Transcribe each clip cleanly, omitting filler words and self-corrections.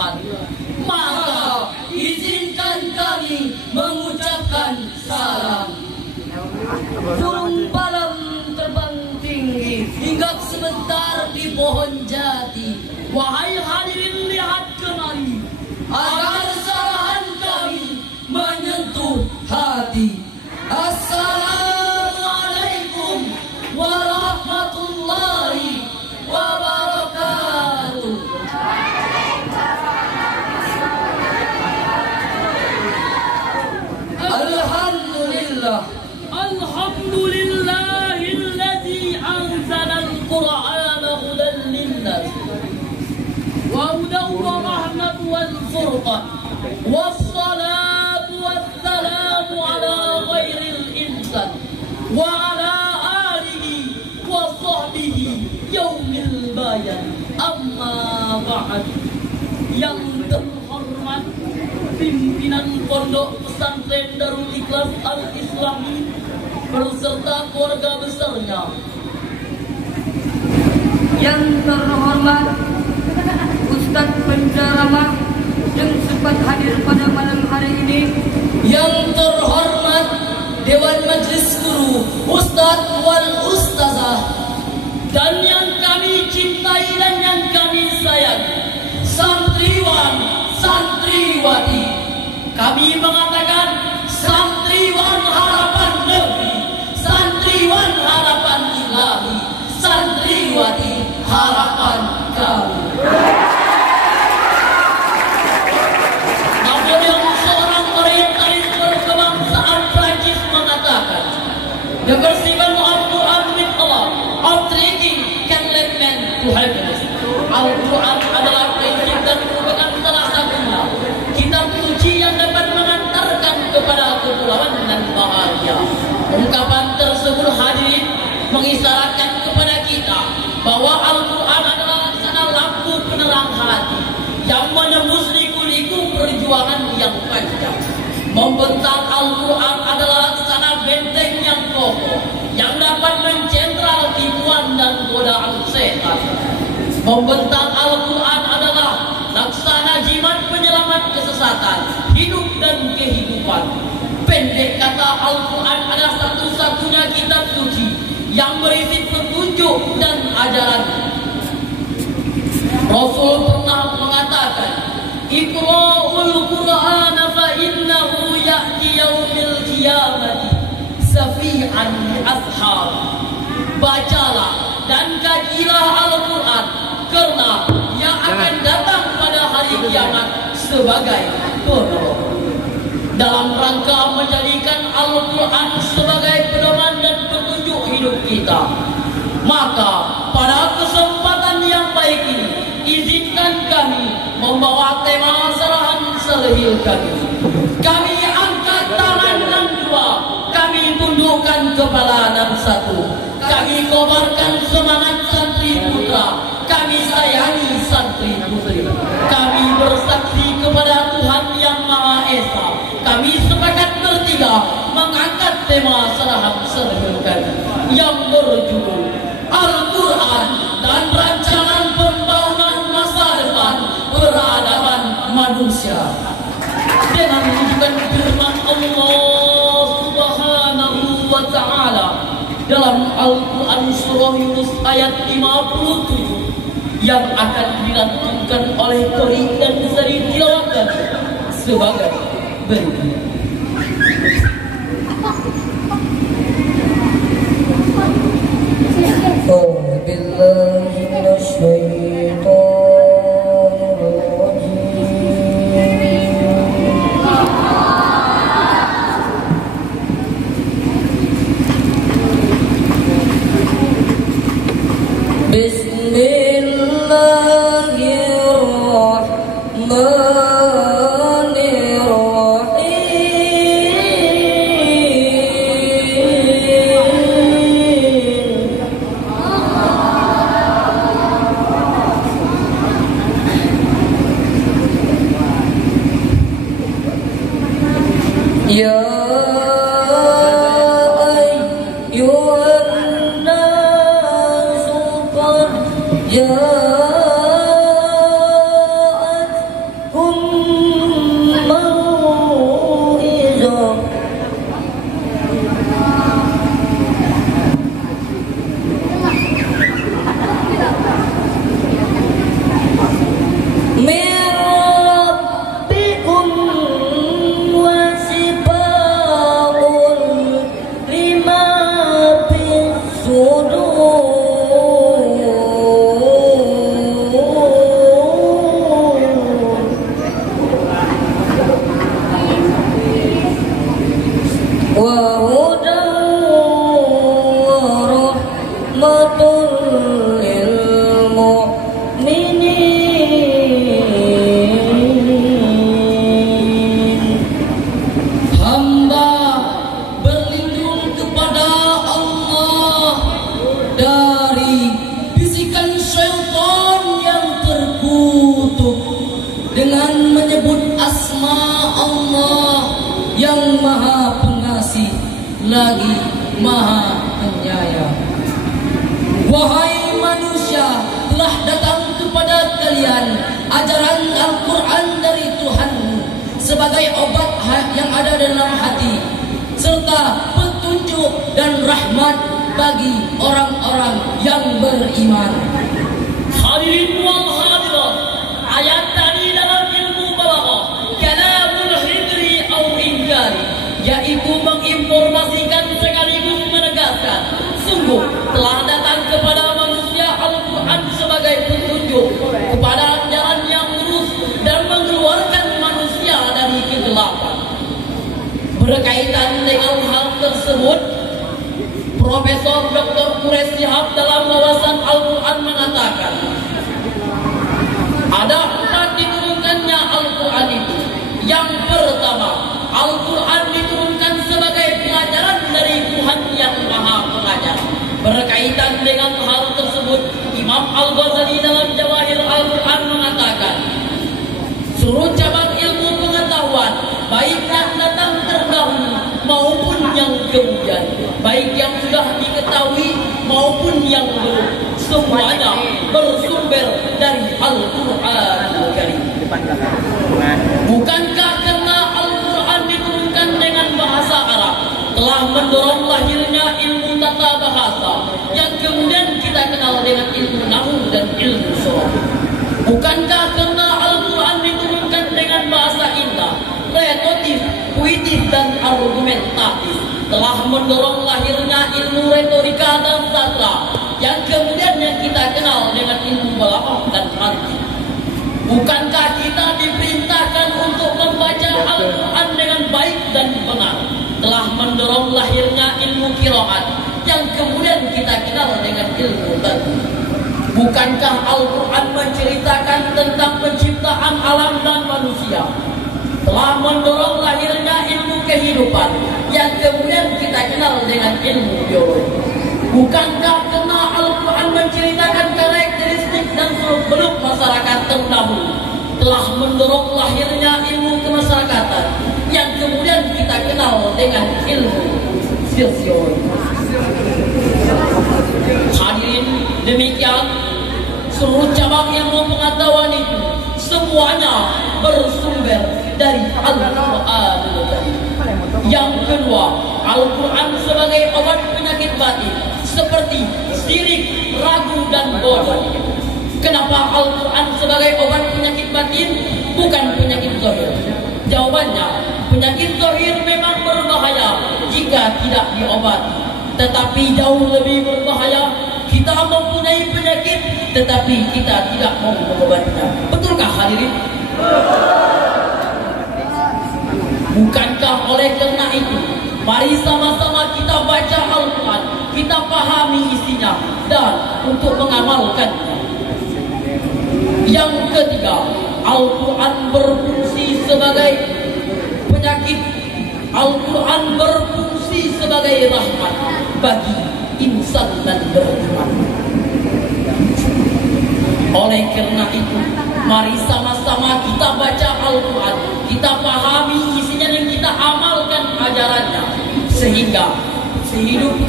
Tuhan. Maka izinkan kami mengucapkan salam. Burung balam terbang tinggi hinggap sebentar di pohon jati. Wahai hadirin, lihat kemari, agar sarahan kami menyentuh hati. Assalamualaikum warahmatullahi wabarakatuh. Alhamdulillah. Alhamdulillahilladzi anzalal Qur'ana hudan linnas wa hudan wa rahmatan wal furqan. Wassalatu wassalamu ala khairil insan wa ala alihi wa sahbihi yaumil bayan. Amma ba'd. Yang terhormat pimpinan Pondok Pesantren Darul Ikhlas Al-Islami berserta keluarga besarnya. Yang terhormat Ustadz penceramah yang sempat hadir pada malam hari ini. Yang terhormat Dewan Majelis Guru, Ustadz wal Ustazah, dan yang kami cintai dan yang kami sayangi, santriwan, santriwati. Kami mengatakan santriwan harapan negeri, santriwan harapan ilahi, santriwati harapan kami. Napoleon, seorang orientalis berkebangsaan Prancis, mengatakan, "The percival of Quran with Allah, of treating can lead man to happiness." Al-Quran adalah prinsip dan merupakan salah satunya kitab suci yang dapat mengantarkan kepada kepulauan dan bahagia. Ungkapan tersebut hadirin mengisyaratkan kepada kita bahwa Al-Quran adalah laksana lampu penerang hati yang menembus liku-liku perjuangan yang panjang. Membentang Al-Quran adalah laksana benteng yang kokoh yang dapat mencentral tipuan dan godaan setan. Membentang Al-Quran adalah laksana jimat penyelamat kesesatan, hidup dan kehidupan. Pendek kata, Al-Quran adalah satu-satunya kitab suci yang berisi petunjuk dan ajaran. Rasul pernah mengatakan, "Iqra'ul Qur'ana fa innahu ya'ti yaumil qiyamati safi'an li ashab." Bacalah dan kajilah Al-Quran, karena yang akan datang pada hari kiamat sebagai penolong. Dalam rangka menjadikan Al-Quran sebagai pedoman dan petunjuk hidup kita, maka pada kesempatan yang baik ini, izinkan kami membawa tema sarahan selehil kami. Kami angkat tangan dan dua, kami tundukkan kepala dan satu. Kami kobarkan semangat santri putra, kami sayangi santri putri. Kami bersaksi kepada Tuhan Yang Maha Esa. Kami sepakat bertiga mengangkat tema sarahan selehil kami yang berjudul Al-Quran dan Rancangan Pembangunan Masa Depan Peradaban Manusia, dengan menunjukkan firman Allah Subhanahu wa Ta'ala dalam Al-Quran Surah Yunus ayat 57 yang akan dilantunkan oleh Tori dan bisa ditilawatkan sebagai berikut. rahmatul lil mu'minin. Hamba berlindung kepada Allah dari bisikan syaitan yang terkutuk dengan menyebut asma Allah yang maha pengasih lagi maha penyayang. Wahai manusia, telah datang kepada kalian ajaran Al-Quran dari Tuhanmu sebagai obat yang ada dalam hati, serta petunjuk dan rahmat bagi orang-orang yang beriman. Hadirin wal hadirat, ayat tadi dalam ilmu balaghah kalamul hidri au ingkari, yaitu menginformasikan sekaligus menegaskan. Sungguh telah datang kepada manusia Al-Quran sebagai petunjuk kepada jalan yang lurus dan mengeluarkan manusia dari kegelapan. Berkaitan dengan hal tersebut, Profesor Dr. Quraish Shihab dalam wawasan Al-Quran mengatakan, ada 4 diturunkannya Al-Quran itu. Yang pertama, Al-Quran diturunkan sebagai pelajaran dari Tuhan yang Maha Pengajar. Berkaitan dengan hal tersebut, Imam Al-Ghazali dalam Jawahir Al-Quran mengatakan, seluruh cabang ilmu pengetahuan, baik yang datang terdahulu maupun yang kemudian, baik yang sudah diketahui maupun yang belum, semuanya bersumber dari Al-Quran Al-Karim. Bukankah karena Al-Quran diturunkan dengan bahasa Arab telah mendorong lahirnya ilmu tata bahasa yang kemudian kita kenal dengan ilmu nahwu dan ilmu sorof? Bukankah karena Al-Quran diturunkan dengan bahasa indah, retotif, puitis dan argumentatif telah mendorong lahirnya ilmu retorika dan sastra yang kemudian yang kita kenal dengan ilmu balaghah dan mantiq? Bukankah kita diperintahkan untuk membaca Al-Quran dengan baik dan benar telah mendorong lahirnya ilmu qiraat yang kemudian kita kenal dengan ilmu tajwid? Bukankah Al-Quran menceritakan tentang penciptaan alam dan manusia telah mendorong lahirnya ilmu kehidupan yang kemudian kita kenal dengan ilmu biologi? Bukankah karena Al-Quran menceritakan karakteristik dan seluk-beluk masyarakat terdahulu telah mendorong lahirnya ilmu kemasyarakatan yang kemudian kita kenal dengan ilmu sosiologi? Hadirin, demikian seluruh cabang ilmu pengetahuan itu semuanya bersumber dari Al-Quran. Yang kedua, Al-Quran sebagai obat penyakit batin seperti syirik, ragu dan bodoh. Kenapa Al-Quran sebagai obat penyakit batin bukan penyakit zahir? Jawabannya, penyakit zahir memang berbahaya jika tidak diobati, tetapi jauh lebih berbahaya kita mempunyai penyakit tetapi kita tidak mau mengobatinya. Betulkah hadirin? Bukankah oleh karena itu, mari sama-sama kita baca Al-Quran, kita pahami isinya dan untuk mengamalkannya. Yang ketiga, Al-Quran berfungsi sebagai penyakit. Al-Quran berfungsi sebagai rahmat bagi insan dan beriman. Oleh karena itu, mari sama-sama kita baca Al-Quran, kita pahami isinya dan kita amalkan ajarannya, sehingga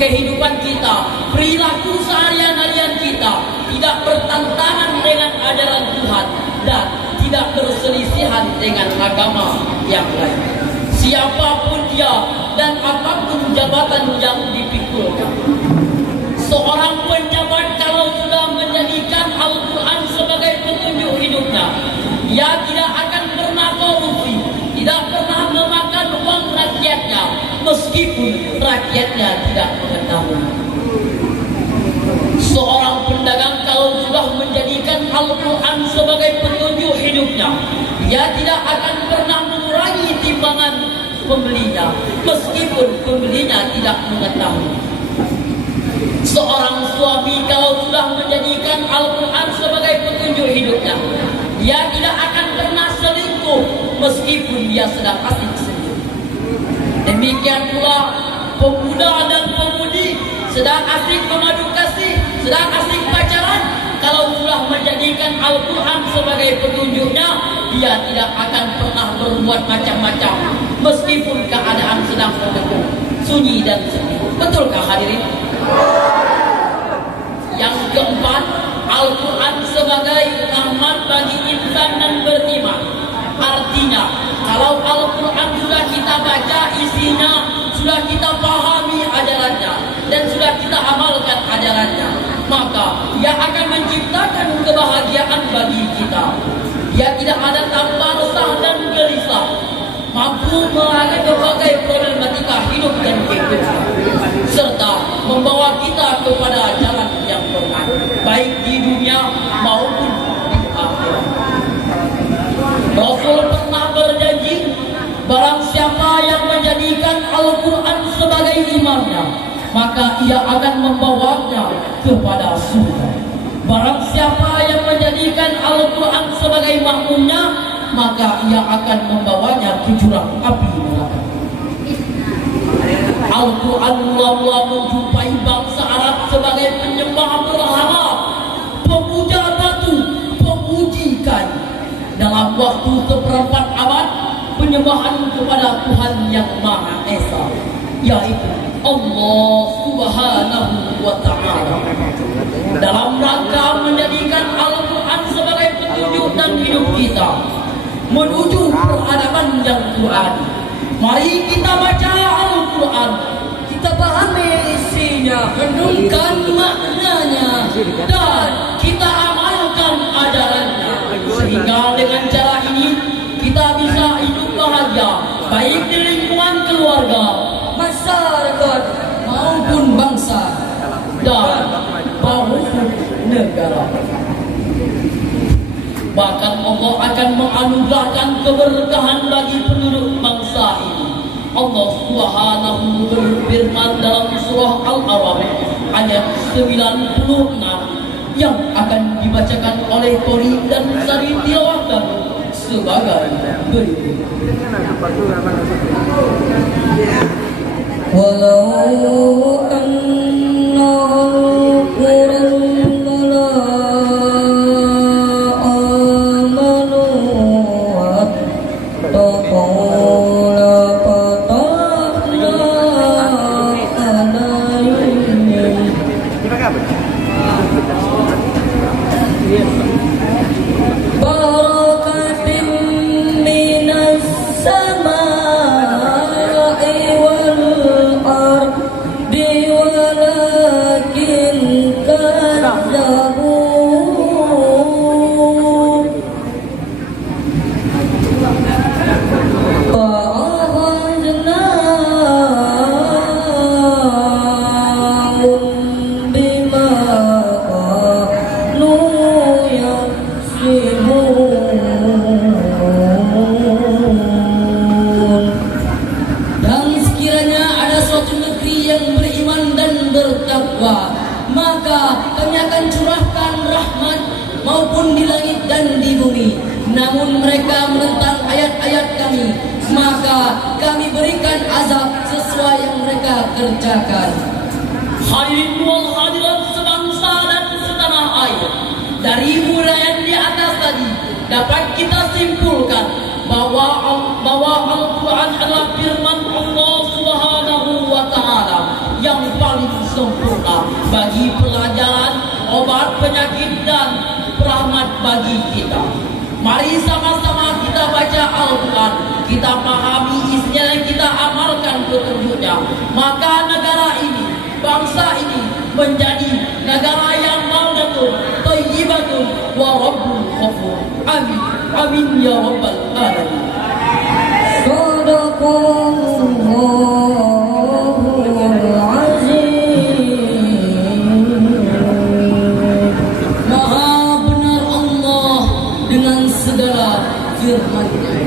kehidupan kita, perilaku seharian-harian kita tidak bertentangan dengan ajaran Tuhan dan tidak berselisihan dengan agama yang lain. Siapapun dia dan apapun jabatan yang dipikulkan, seorang penjabat kalau sudah menjadikan Al-Quran sebagai petunjuk hidupnya, dia tidak akan pernah korupsi, tidak pernah memakan uang rakyatnya, meskipun rakyatnya tidak mengetahui. Seorang pedagang kalau sudah menjadikan Al-Quran sebagai petunjuk hidupnya, dia tidak akan pernah mengurangi timbangan pembelinya, meskipun pembelinya tidak mengetahui. Seorang suami kalau sudah menjadikan Al-Quran sebagai petunjuk hidupnya, dia tidak akan pernah selingkuh meskipun dia sedang asik sendiri. Demikian pula pemuda dan pemudi sedang asik memadu kasih, sedang asik pacaran, kalau sudah menjadikan Al-Quran sebagai petunjuknya, dia tidak akan pernah berbuat macam-macam meskipun keadaan sedang mendukung, sunyi dan sepi. Betulkah hadirin? Yang keempat, Al-Quran sebagai rahmat bagi insan dan beriman. Artinya, kalau Al-Quran sudah kita baca isinya, sudah kita pahami ajarannya, dan sudah kita amalkan ajarannya, maka ia akan menciptakan kebahagiaan bagi kita. Dia tidak ada tanpa resah dan gelisah, mampu mengalami berbagai problematika hidup dan kehidupan, serta membawa kita kepada jalan yang benar, baik di dunia maupun di akhirat. Rasul pernah berjanji, barang siapa yang menjadikan Al-Quran sebagai imamnya, maka ia akan membawanya kepada surga. Barang siapa yang menjadikan Al-Quran sebagai makmumnya, maka ia akan membawanya ke jurang api neraka. Al-Quran mula-mula menjumpai bangsa Arab sebagai penyembah berhala, pemuja batu, pemuji kayu. Dalam waktu seperempat abad, penyembahan kepada Tuhan yang Maha Esa, yaitu Allah Subhanahu wa Ta'ala, dalam rangka menjadikan Al-Quran sebagai petunjuk dan hidup kita menuju peradaban yang Qur'ani. Mari kita baca Al-Quran, kita pahami isinya, renungkan maknanya, dan kita amalkan ajarannya, sehingga dengan cara ini kita bisa hidup bahagia, baik di lingkungan keluarga, masyarakat maupun bangsa dan maupun negara. Bahkan Allah akan menganugerahkan keberkahan bagi penduduk bangsa ini. Allah Subhanahu berfirman dalam surah Al-A'raf ayat 96 yang akan dibacakan oleh Tori dan Sari tilawahkan sebagai berikut. Walau anna al-Quran la amanu wa taqawla fatahna alayhim barakatin minas samaa'i wal ardi walakin kadzabu fa'akhadnahum bima kanu yaksibun. Dan sekiranya ada suatu negeri yang beriman dan bertakwa, maka kami akan curahkan rahmat maupun di langit dan di bumi. Namun mereka menentang ayat-ayat kami, maka kami berikan azab sesuai yang mereka kerjakan. Hadirin wal hadirat sebangsa dan setanah air, dari uraian di atas tadi dapat kita simpulkan bahwa Al-Quran adalah firman Allah Subhanahu wa Ta'ala yang paling sempurna bagi pelajaran, obat penyakit dan rahmat bagi kita. Mari sama-sama kita baca Al-Quran, kita pahami isinya dan kita amalkan petunjuknya. Maka negara ini, bangsa ini menjadi negara yang maudatun, thayyibatun wa rabbul ghafur. Amin. Amin ya rabbal alamin. Sadaqallahul azim. Maha benar Allah dengan segala firman-Nya.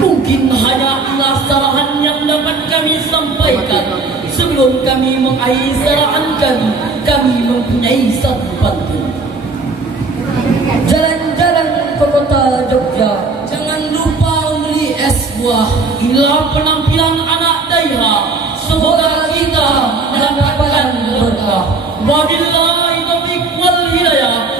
Mungkin hanya inilah sarahan yang dapat kami sampaikan sebelum kami mengakhiri sarahan kami. Naisab Banten. Jalan-jalan ke kota Jogja, jangan lupa membeli es buah. Inilah penampilan anak Daiha. Semoga kita mendapatkan berkah. Wabillahi taufiq wal hidayah.